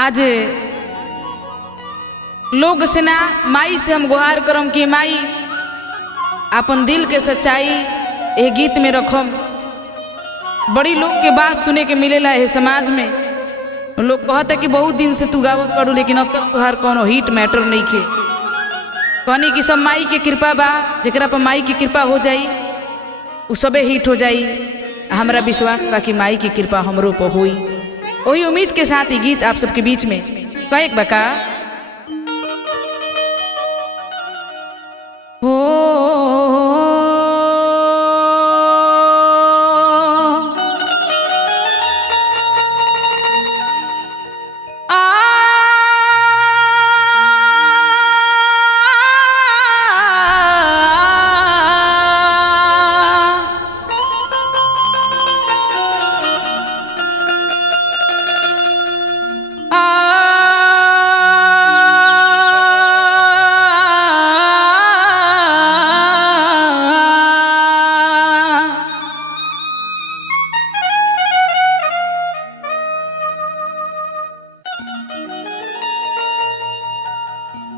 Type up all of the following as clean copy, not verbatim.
आज लोग से ना माई से हम गुहार करम कि माई अपन दिल के सच्चाई ये गीत में रखम। बड़ी लोग के बात सुने के मिलेला है समाज में। लोग कहता कि बहुत दिन से तू गावत करू लेकिन अब तक तुहार कोनो हिट मैटर नहीं खे। कहनी कि सब माई के कृपा बा, जरा पर माई की कृपा हो जाई उ सबे हिट हो जाई। हमारा विश्वास बा कि माई की कृपा हमरो पर हुई। वही उम्मीद के साथ ही गीत आप सबके बीच में कहेक बका हो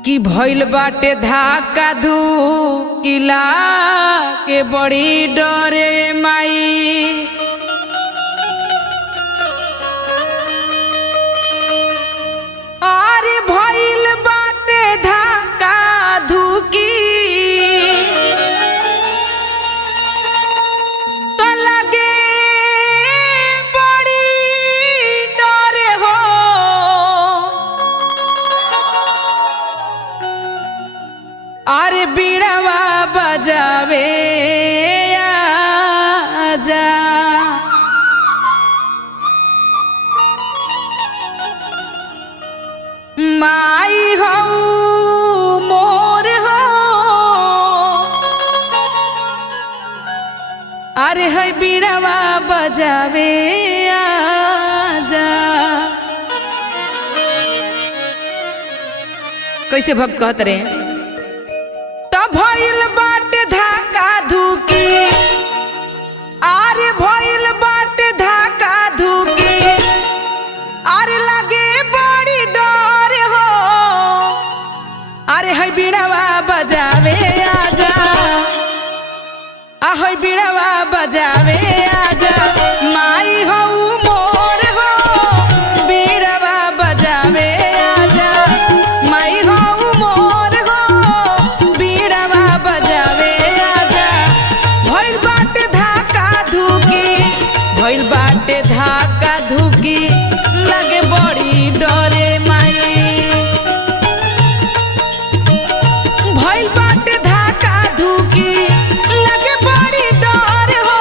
कि भइल बाटे धाका धूकिला के बड़ी डरे माई। अरे भइल बाटे धाका धूकी तो लगे बड़ी डरे हो। अरे बीड़वा बजावे आजा माई हो मोर हो। अरे है बीड़वा बजावे आजा। कैसे भक्त कहते रहे भइल बाटे धाका धूकी। अरे भइल बाटे धाका धूकी। अरे लगे बड़ी डर हो। अरे है बीड़वा बजावे आजा। है बीड़वा बजावे आजा माई हो मोर हो। बीड़वा बजावे आजा माई हो मोर हो। भइल बाटे धाका धूकी लगे बड़ी डरे माई। भइल बाटे धाका धूकी लगे बड़ी डर हो।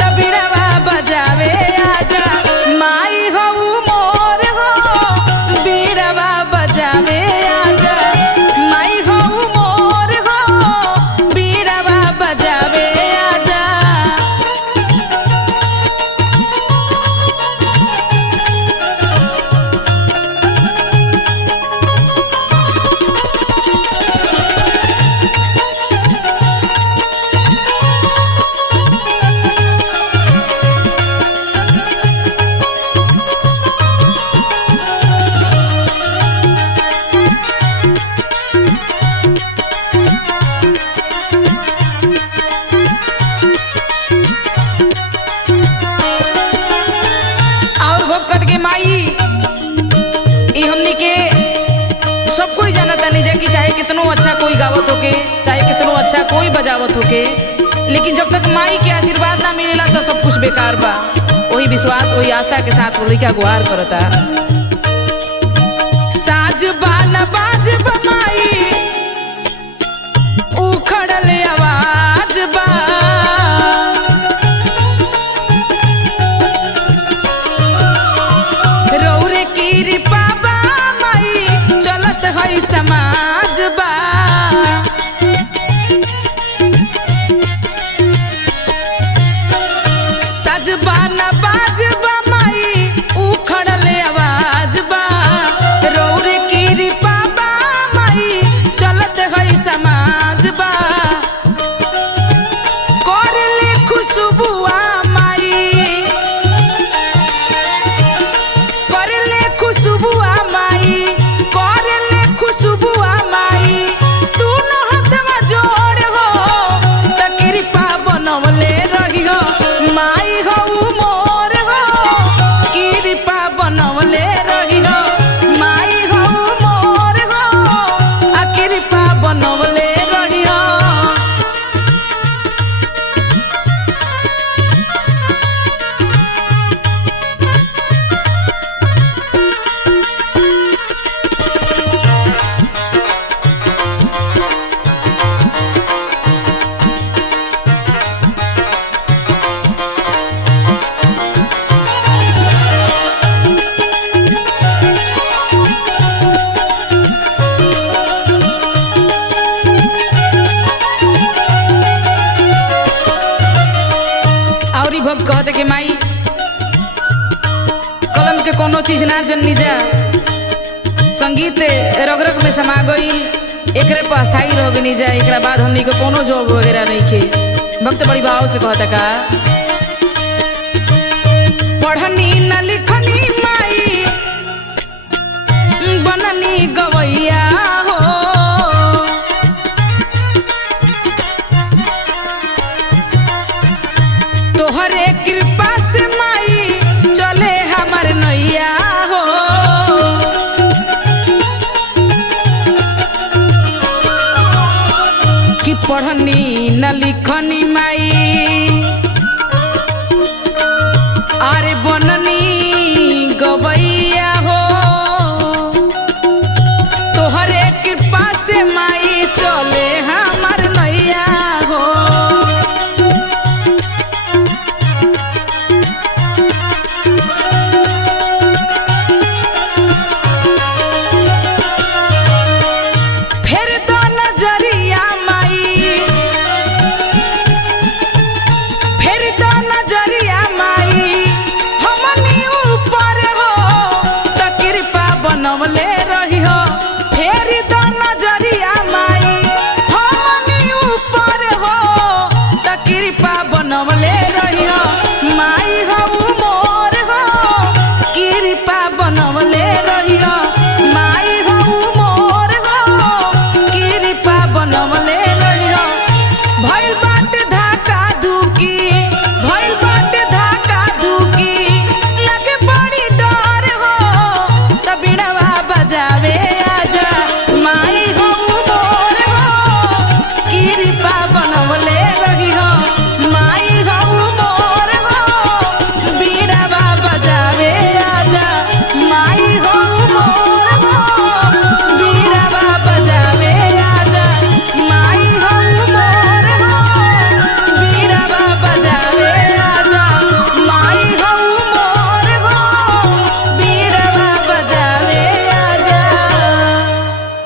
तबीड़वा बजावे आजा माई हो मोर हो। बीड़वा बजावे आजा माई हो मोर हो। बीड़वा बजावे आजा। सब कोई जानता नहीं जा कि चाहे कितनो अच्छा कोई गावत होके चाहे कितनो अच्छा कोई बजावत होके लेकिन जब तक माई के आशीर्वाद ना मिलेला तो सब कुछ बेकार बा। वही विश्वास वही आस्था के साथ वो लइका गुहार करता। साज बाना बाज बमाई उखड़ल आवाज बा। रौरे की पाबा माई चलत है समाज बा। सजबा न बाजबा माई उखड़ल आवाज बा। रौरे की पाबा माई चलत है समाज बा। कर ले खुशबुआ माई कर ले खुशबुआ के कोनो चीज ना जननी जा। संगीत रग रग में समा गईल, एकरे पर स्थायी रह गई जा। एक बाद हमनी के कोनो जॉब वगैरह नहीं खे। भक्त बड़ी भाव से कहता का, पढ़नी न लिखनी